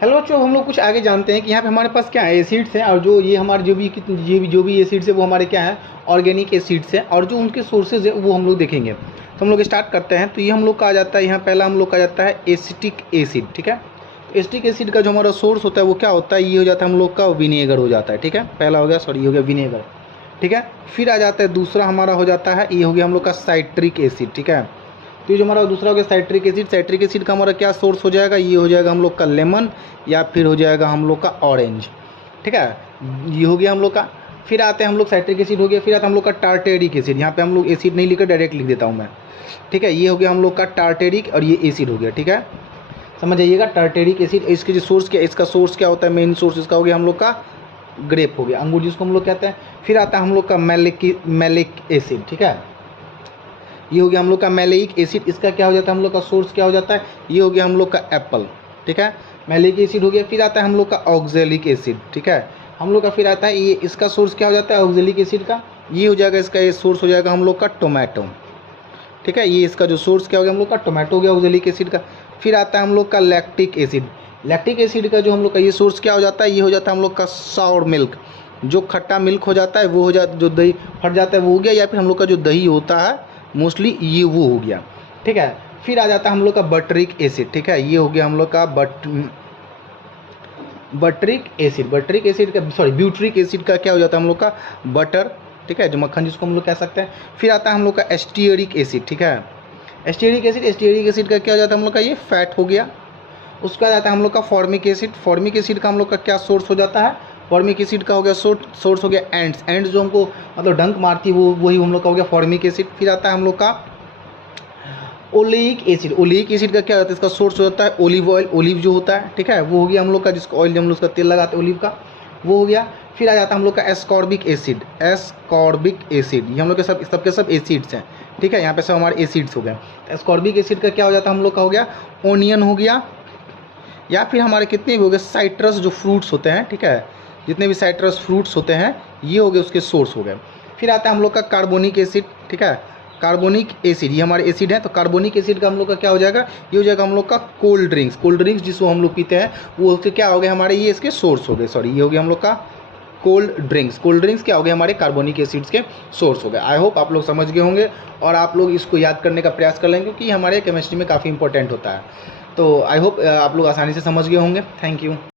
Hello बच्चों, हम लोग कुछ आगे जानते हैं कि यहाँ पे हमारे पास क्या है, एसिड्स हैं। और जो ये हमारे जो भी एसिड्स है वो हमारे क्या है, ऑर्गेनिक एसिड्स हैं। और जो उनके सोर्सेज है वो हम लोग देखेंगे। तो हम लोग स्टार्ट करते हैं। तो ये हम लोग का आ जाता है, यहाँ पहला हम लोग का आ जाता है एसिटिक एसिड। ठीक है, एसिटिक एसिड का जो हमारा सोर्स होता है वो क्या होता है, ये हो जाता है हम लोग का विनेगर हो जाता है। ठीक है, पहला हो गया, सॉरी, ये हो गया विनेगर। ठीक है, फिर आ जाता है दूसरा हमारा हो जाता है, ये हो गया हम लोग का साइट्रिक एसिड। ठीक है, तो ये जो हमारा दूसरा हो गया साइट्रिक एसिड। साइट्रिक एसिड का हमारा क्या सोर्स हो जाएगा, ये हो जाएगा हम लोग का लेमन या फिर हो जाएगा हम लोग का ऑरेंज। ठीक है, ये हो गया हम लोग का। फिर आते हैं हम लोग, साइट्रिक एसिड हो गया, फिर आता है हम लोग का टार्टेरिक एसिड। यहाँ पे हम लोग एसिड नहीं लिखकर डायरेक्ट लिख देता हूँ मैं। ठीक है, ये हो गया हम लोग का टार्टेरिक और ये एसिड हो गया। ठीक है, समझ जाइएगा, टार्टेरिक एसिड। इसके जो सोर्स क्या, इसका सोर्स क्या होता है, मेन सोर्स इसका हो गया हम लोग का ग्रेप हो गया, अंगूर जिसको हम लोग कहते हैं। फिर आता है हम लोग का मैलिक एसिड। ठीक है, ये हो गया हम लोग का मैलेइक एसिड। इसका क्या हो जाता है, हम लोग का सोर्स क्या हो जाता है, ये हो गया हम लोग का एप्पल। ठीक है, मैलेइक एसिड हो गया। फिर आता है हम लोग का ऑक्जेलिक एसिड। ठीक है, हम लोग का फिर आता है ये, इसका सोर्स क्या हो जाता है ऑक्जेलिक एसिड का, ये हो जाएगा इसका, ये सोर्स हो जाएगा हम लोग का टोमेटो। ठीक है, ये इसका जो सोर्स क्या हो गया हम लोग का टोमेटो हो गया ऑक्जेलिक एसिड का। फिर आता है हम लोग का लैक्टिक एसिड। लैक्टिक एसिड का जो हम लोग का ये सोर्स क्या हो जाता है, ये हो जाता है हम लोग का साउर मिल्क। जो खट्टा मिल्क हो जाता है वो हो जाता, जो दही फट जाता है वो हो गया, या फिर हम लोग का जो दही होता है मोस्टली ये वो हो गया। ठीक है, फिर आ जाता है हम लोग का बटरिक एसिड। ठीक है, ये हो गया हम लोग का बटरिक एसिड। बटरिक एसिड का, सॉरी, ब्यूटरिक एसिड का क्या हो जाता है हम लोग का बटर। ठीक है, जो मक्खन जिसको हम लोग कह सकते हैं। फिर आता है हम लोग का एस्टियरिक एसिड। ठीक है, एस्टियरिक एसिड का क्या हो जाता है हम लोग का, ये फैट हो गया। उसका आ जाता है हम लोग का फॉर्मिक एसिड। फॉर्मिक एसिड का हम लोग का क्या सोर्स हो जाता है, फॉर्मिक एसिड का हो गया सोर्स हो गया एंड्स जो हमको मतलब डंक मारती है वो, वही हम लोग का हो गया फॉर्मिक एसिड। फिर आता है हम लोग का ओलेइक एसिड। ओलेइक एसिड का क्या होता है, इसका सोर्स हो जाता है ओलिव ऑयल। ओलिव जो होता है, ठीक है, वो हो गया हम लोग का, जिसको ऑयल, जो हम लोग उसका तेल लगाते हैं ओलिव का, वो हो गया। फिर आ जाता है हम लोग का एस्कॉर्बिक एसिड। एस्कॉर्बिक एसिड, ये हम लोग के सब एसिड्स हैं। ठीक है, यहाँ पे सब हमारे एसिड्स हो गए। एस्कॉर्बिक एसिड का क्या हो जाता है हम लोग का हो गया ओनियन हो गया, या फिर हमारे कितने भी हो गए साइट्रस जो फ्रूट्स होते हैं। ठीक है, जितने भी साइट्रस फ्रूट्स होते हैं ये हो गए, उसके सोर्स हो गए। फिर आता है हम लोग का कार्बोनिक एसिड। ठीक है, कार्बोनिक एसिड ये हमारे एसिड है। तो कार्बोनिक एसिड का हम लोग का क्या हो जाएगा, ये हो जाएगा हम लोग का कोल्ड ड्रिंक्स जिसको हम लोग पीते हैं, वो उसके क्या हो गए हमारे, ये इसके सोर्स हो गए। सॉरी, ये हो गया हम लोग का कोल्ड ड्रिंक्स क्या हो गए हमारे कार्बोनिक एसिड्स के सोर्स हो गए। आई होप आप लोग समझ गए होंगे और आप लोग इसको याद करने का प्रयास कर लेंगे, क्योंकि हमारे केमिस्ट्री में काफ़ी इंपॉर्टेंट होता है। तो आई होप आप लोग आसानी से समझ गए होंगे। Thank you.